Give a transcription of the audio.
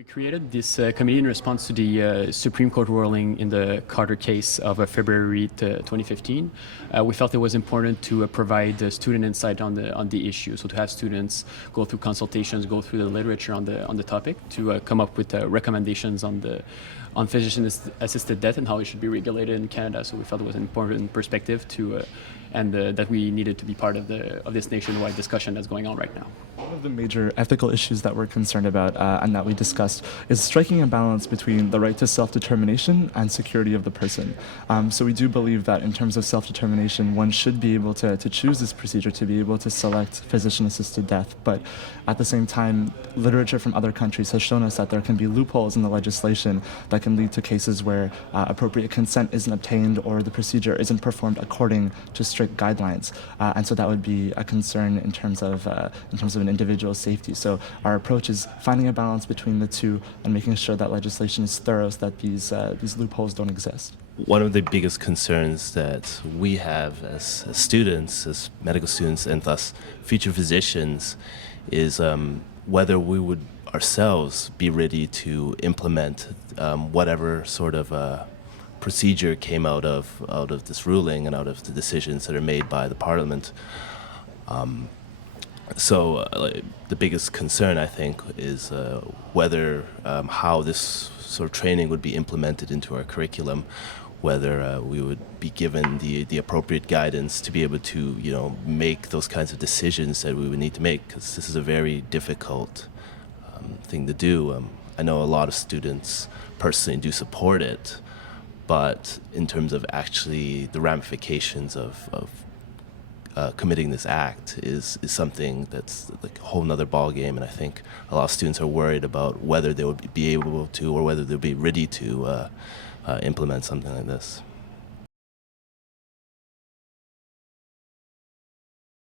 We created this committee in response to the Supreme Court ruling in the Carter case of February 2015. We felt it was important to provide student insight on the issue, so to have students go through consultations, go through the literature on the topic, to come up with recommendations on physician-assisted death and how it should be regulated in Canada. So we felt it was an important perspective and that we needed to be part of this nationwide discussion that's going on right now. One of the major ethical issues that we're concerned about and that we discussed is striking a balance between the right to self-determination and security of the person. So we do believe that in terms of self-determination, one should be able to choose this procedure, to be able to select physician-assisted death. But at the same time, literature from other countries has shown us that there can be loopholes in the legislation that can lead to cases where appropriate consent isn't obtained or the procedure isn't performed according to strict guidelines. And so that would be a concern in terms of an individual's safety. So our approach is finding a balance between the two and making sure that legislation is thorough so that these loopholes don't exist. One of the biggest concerns that we have as students, as medical students, and thus future physicians, is whether we would ourselves be ready to implement whatever sort of procedure came out of this ruling and out of the decisions that are made by the Parliament. So the biggest concern, I think, is whether how this sort of training would be implemented into our curriculum, whether we would be given the appropriate guidance to be able to, make those kinds of decisions that we would need to make, because this is a very difficult thing to do. I know a lot of students personally do support it, but in terms of actually the ramifications of committing this act is something that's like a whole nother ballgame, and I think a lot of students are worried about whether they would be able to or whether they'll be ready to implement something like this.